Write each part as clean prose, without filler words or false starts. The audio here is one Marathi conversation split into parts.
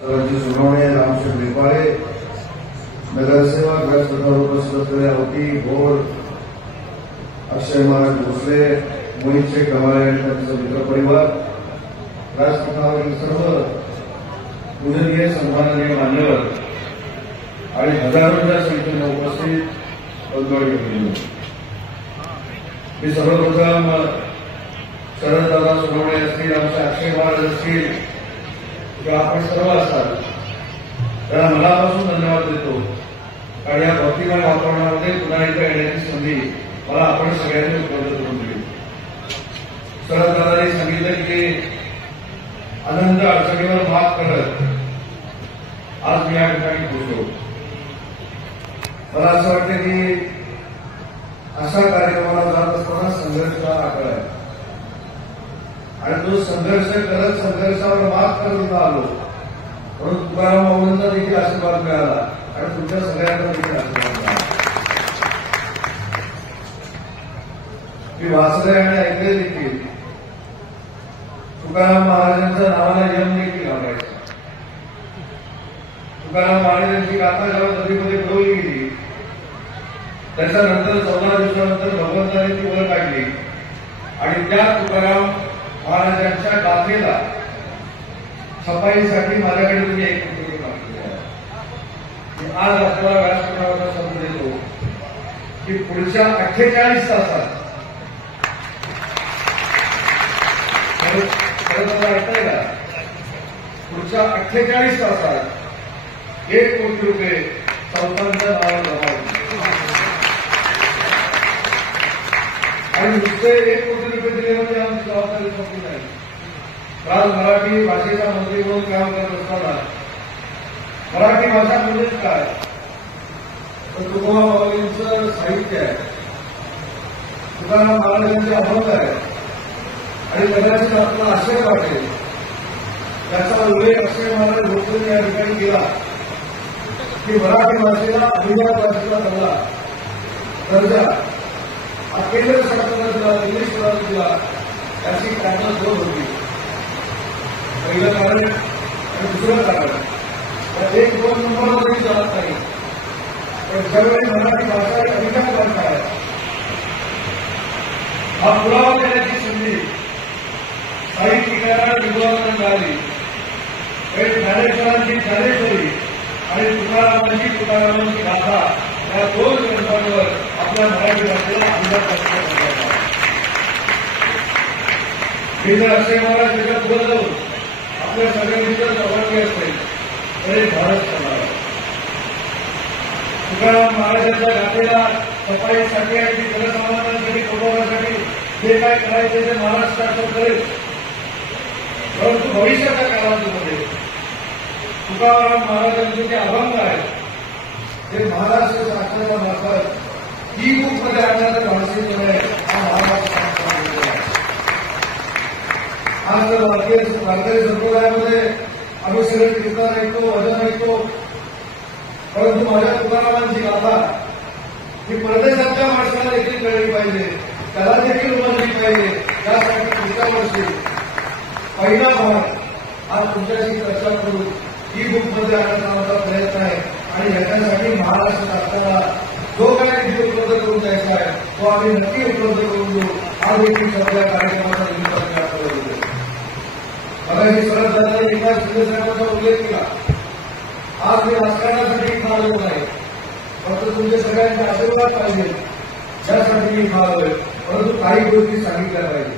सर्वांची सुनावणी रामशेठ रिपाळे नगरसेवक राजपथावर उपस्थित असलेल्या होती भोर अक्षय महाराज भोसले मोहित शेख गवाळे आणि त्यांचा मित्रपरिवार राजपथावरील सर्व पूजनीय सन्माननीय मान्यवर आणि हजारोच्या संख्येने उपस्थित बंधू. मी सर्वप्रथम शरददादा सोनवणे असतील, आमचे अक्षय महाराज असतील किंवा आपण सर्व असाल त्यांना मनापासून धन्यवाद देतो. कारण या भक्तिमय वातावरणामध्ये पुन्हा एकदा येण्याची संधी मला आपण सगळ्यांनी उपलब्ध करून दिली. शरददादांनी सांगितलं की अनंत अडचणीवर मात करत आज मी या ठिकाणी पोहोचलो. मला असं वाटतं की अशा कार्यक्रमाला जात असताना संघर्षाचा आकडा आहे आणि तो संघर्ष करत संघर्षावर मात करत इथं आलो म्हणून तुकाराम माऊलींचा देखील आशीर्वाद मिळाला आणि तुमच्या सगळ्यांना देखील आशीर्वाद मिळाला. मी वाचले आणि ऐकले देखील. तुकाराम महाराजांच्या नावाला यम देखील लावायचा. तुकाराम महाराजांची गाथा जेव्हा नदीमध्ये बुडवली गेली त्याच्यानंतर 14 दिवसानंतर भगवंताने ती वर काढली आणि त्या तुकाराम महाराजांच्या गाथेला छपाईसाठी माझ्याकडे तुम्ही एक पुस्तक मागितले आहे. आज आपल्याला व्यासपीठावर समजून देतो की पुढच्या 48 तासात ऐकताय का? पुढच्या 48 तासात 1 कोटी रुपये संस्थांच्या नावावर जमा होतील आणि नुसते 1 कोटी रुपये दिले म्हणजे आमची जबाबदारी संपली नाही. काल मराठी भाषेचा मंत्री म्हणून काम करत असताना मराठी भाषा म्हणजेच काय तर तुकाराम माऊलींचं साहित्य आहे, तुकाराम महाराजांचे अभंग आहे आणि कदाचित आपल्याला आश्चर्य वाटेल त्याचा उल्लेख अक्षय महाराज भोसले या ठिकाणी केला की मराठी भाषेला अभिजात भाषेला चांगला दर्जा केंद्र सरकारला दिला, इंग्लिश स्कूलाला दिला, त्याची कारणं दोन होती. पहिलं कारण आणि दुसरं कारण एक 2 नंबरला तरी चालत नाही. पण ज्यावेळी मराठी भाषा ही अभिजात भाषा आहे हा पुरावा देण्याची संधी साहित्यिकांना विद्वानांना मिळाली. ज्ञानेश्वरांची ज्ञानेश्वरी आणि तुकारामांची तुकारामांची गाथा या 2 ग्रंथांवर आपल्या मराठी भाषेला अभिजात भाषेला मी जर अक्षय महाराज त्याच्या पुढे जाऊन आपल्या सगळ्यांनी जर परवानगी असेल तर एक भारत करणार. तुकाराम महाराजांच्या गाथेला सफाईसाठी आणि जनसामान्यांसाठी कुटुंबासाठी जे काय करायचे ते महाराष्ट्राचं करेल. परंतु भविष्याच्या कालावधीमध्ये तुकाराम महाराजांचे जे अभंग आहेत ते महाराष्ट्र शासनाच्या मार्फत ई बुक मध्ये आणण्याचं भाषेचं आहे हा महाराष्ट्र शासनाचा आहे. आज भारतीय संप्रदायामध्ये आम्ही सगळे कीर्तन ऐकतो, भजन ऐकतो, परंतु माझ्या तुकारामांची गाथा ही परदेशातल्या माणसाला देखील कळली पाहिजे, त्याला देखील उमजली पाहिजे. त्यासाठी पुढच्या वर्षी पहिला भाग आज तुमच्याशी चर्चा करून ई बुक मध्ये आणण्याचा माझा प्रयत्न आहे आणि याच्यासाठी महाराष्ट्र शासनाला जो काही निधी उपलब्ध करून द्यायचा आहे तो आम्ही नक्की उपलब्ध करून देऊ. हा देखील सगळ्या कार्यक्रमाचा निमित्ताने आपल्याला होतो. मला शरददादांनी एका शिवसेनेचा उल्लेख केला. आज मी राजकारणासाठी इथं आलेलो नाही, फक्त तुमचे सगळ्यांचे आशीर्वाद पाहिजे त्यासाठी मी इथं आलोय. परंतु काही गोष्टी सांगितल्या पाहिजे.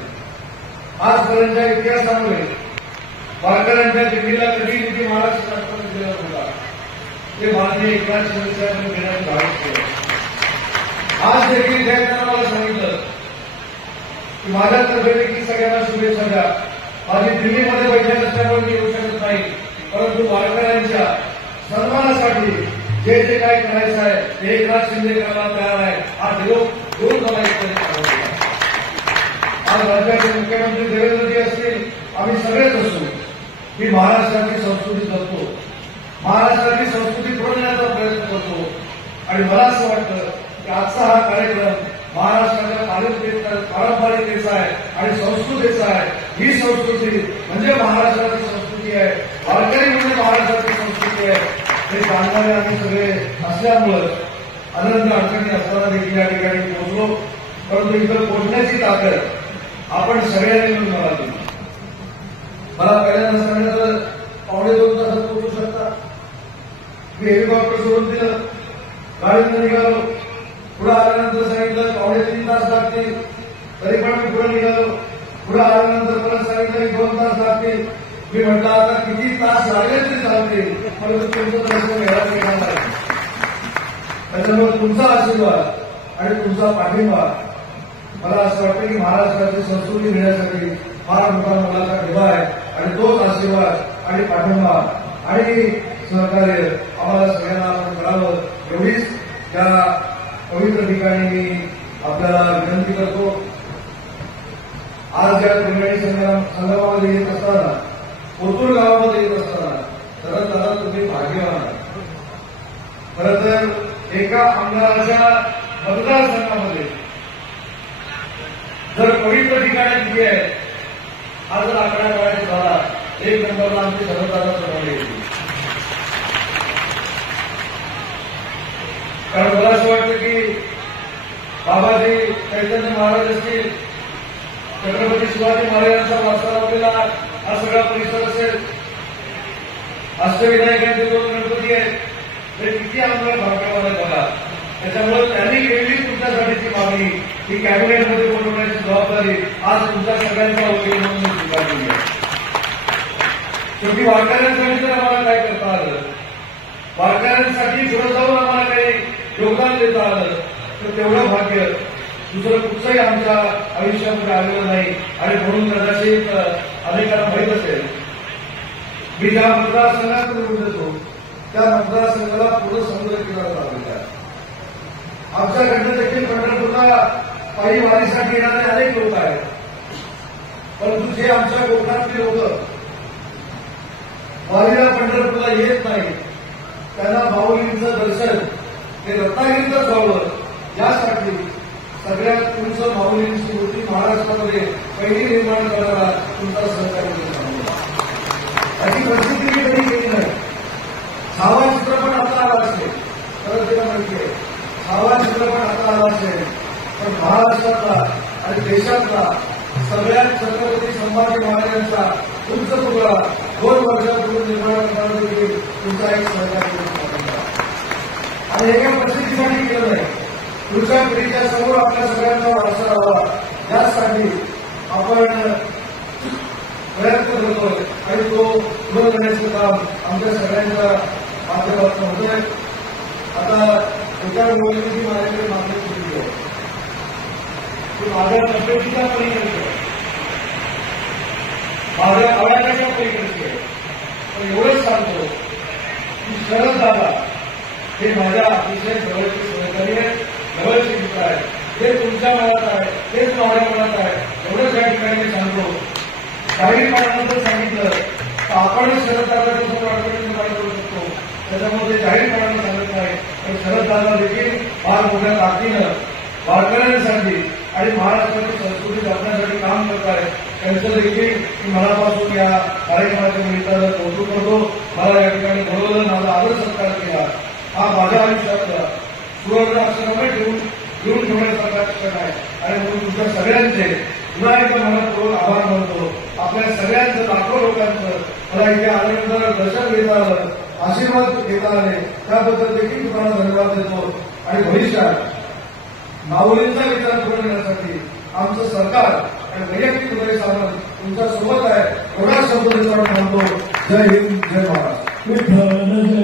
आजपर्यंतच्या इतिहासामुळे वारकऱ्यांच्या दिल्लीला कधी निधी महाराष्ट्र शासनाने दिला होता ते माननीय एकनाथ शिंदे साहेबांनी देण्याचे भाग केले. आज देखील त्यांना मला सांगितलं की माझ्यातर्फे देखील सगळ्यांना शुभेच्छा द्या. माझी दिल्लीमध्ये बैठक असल्यामुळे मी येऊ शकत नाही, परंतु वारकऱ्यांच्या सन्मानासाठी जे जे काय करायचं आहे ते एकनाथ शिंदे करायला तयार आहे. हा देऊन मला एक आज राज्याचे मुख्यमंत्री देवेंद्रजी असतील, आम्ही सगळेच असू की महाराष्ट्राची संस्कृती जपतो, महाराष्ट्राची संस्कृती पुढे नेण्याचा प्रयत्न करतो. आणि मला असं वाटतं की आजचा हा कार्यक्रम महाराष्ट्राच्या पारंपरिकतेचा आहे आणि संस्कृतीचा आहे. ही संस्कृती म्हणजे महाराष्ट्राची संस्कृती आहे. वारकरी म्हणजे महाराष्ट्राची हे जाणणारे आम्ही सगळे असल्यामुळं अनंत अडचणी असताना देखील या ठिकाणी पोहोचलो. परंतु इथं पोहोचण्याची ताकद आपण सगळ्यांनी मिळून मला दिली. मला पहिल्यांदा सांगितलं 2.5 तासात पोहोचू शकता. मी हेलिकॉप्टर सोडून दिलं, गाडीतून निघालो. पुढे आल्यानंतर सांगितलं 2.5 तास लागतील, तरी पण मी पुढे निघालो. पुढे आल्यानंतर परत सांगितलं 2 तास लागतील. मी म्हटलं आता किती तास लागले तरी चालतील, परंतु तुमचं दर्शन घ्यायला मिळणार नाही. त्याच्यामुळे तुमचा आशीर्वाद आणि तुमचा पाठिंबा मला असं वाटतं की महाराष्ट्राची संस्कृती घेण्यासाठी फार मोठा मोलाचा ठेवा आहे. आणि तोच आशीर्वाद आणि पाठिंबा आणि सहकार्य आम्हाला सगळ्यांना आपण करावं एवढीच या पवित्र ठिकाणी मी आपल्याला विनंती करतो. आज या त्रिवेणी संगमामध्ये येत असताना, कोतूर गावामध्ये येत असताना दादा तुम्ही भाग्यवान आहात. खरं तर एका आमदाराच्या मतदारसंघामध्ये जर पवित्र ठिकाणी दिली आहे, हा जर आकडा काढायचा झाला 1 नंबरला आमची शरददादाचं नाव येईल. कारण मला असं वाटतं की बाबाजी चैतन्य महाराज असतील, छत्रपती शिवाजी महाराजांचा वारसा लावलेला हा सगळा परिसर असेल, अष्टविनायकांचे 2 गणपती आहेत, ते किती आम्हाला भाग्यवान आहे बघा. त्याच्यामुळे त्यांनी केलेली तुमच्यासाठीची मागणी ही कॅबिनेटमध्ये बोलवण्याची जबाबदारी आज तुमच्या सगळ्यांचा वकील म्हणून स्वीकारलेली आहे. शेवटी वारकऱ्यांसाठी तर आम्हाला काय करता आलं, वारकऱ्यांसाठी पुढे जाऊन आम्हाला काही योगदान देता आलं, तर तेवढं भाग्य दुसरं कुठचंही आमच्या आयुष्यामध्ये आलेलं नाही. आणि म्हणून कदाचित अनेकांना माहीत असेल, मी ज्या मतदारसंघात निवडून देतो त्या मतदारसंघाला पूर्ण समुद्र किनारा लावलेला आहे. आमच्याकडनं देखील पंढरपूरला पायी वारीसाठी येणारे अनेक लोक आहेत. परंतु जे आमच्या कोकणातली लोक वारीला पंढरपूरला येत नाही, त्यांना माऊलींचं दर्शन हे रत्नागिरीतच व्हावं यासाठी सगळ्यात तुमचं माऊलींची मूर्ती महाराष्ट्रामध्ये पहिली निर्माण करणारा तुमचा सहकारी याची परिस्थिती मी कधी केली नाही. 6वा चित्रपट आता आला असेल, तर तिला माहिती आहे 6वा चित्रपट आता आला असेल, पण महाराष्ट्रातला आणि देशातला सगळ्यात छत्रपती संभाजी महाराजांचा उंच पुतळा 2 वर्षापूर्वी निर्माण करणारा देखील तुमचा एक सहकारी आणि एका परिस्थितीसाठी केलं नाही. पुढच्या पिढीच्या समोर आपल्या सगळ्यांचा वारसा राहावा यासाठी आपण प्रयत्न करतोय आणि तो पूर्ण करण्याचं काम आमच्या सगळ्यांच्या माध्यमातून होतोय. आता एका गोष्टीची माझ्याकडे मागणी केली आहे की माझ्या तब्येतीच्या पलीकडचे, माझ्या आवाजाच्या पलीकडचे, पण एवढंच सांगतो की शरददादा हे माझ्या अतिशय जवळचे सहकारी आहेत, जवळचे मित्र आहेत. हे तुमच्या मनात आहे, तेच माझ्या मनात आहे, एवढंच या ठिकाणी मी सांगतो. काही काळानंतर सांगितलं तर आपण शरददादाच्या समोर अडचणी निर्माण करू शकतो, त्याच्यामध्ये जाहीरपणानं सांगत नाही. पण शरददादा देखील फार मोठ्या ताकदीनं वारकऱ्यांसाठी आणि महाराष्ट्राची संस्कृती जपण्यासाठी काम करत आहे. त्यांचं देखील मी मनापासून या कार्यक्रमाच्या निमित्तानं कौतुक करतो. मला या ठिकाणी बोलवलं, माझा आदर सत्कार केला, हा माझ्या आयुष्यातला सुवर्ण अक्षराने घेऊन ठेवण्यासारखा क्षण आहे. आणि म्हणून तुमच्या सगळ्यांचे पुन्हा एकदा मनापूर्वक आभार मानतो. आपल्या सगळ्यांचं, लाखो लोकांचं मला इथे आल्यानंतर दर्शन घेता आलं, आशीर्वाद घेता आले, त्याबद्दल देखील तुम्हाला धन्यवाद देतो. आणि भविष्यात माऊलींचा विचार करून घेण्यासाठी आमचं सरकार आणि वैयक्तिक उदय साधन तुमच्या सोबत आहे. एवढा शब्द म्हणतो. जय हिंद, जय महाराष्ट्र.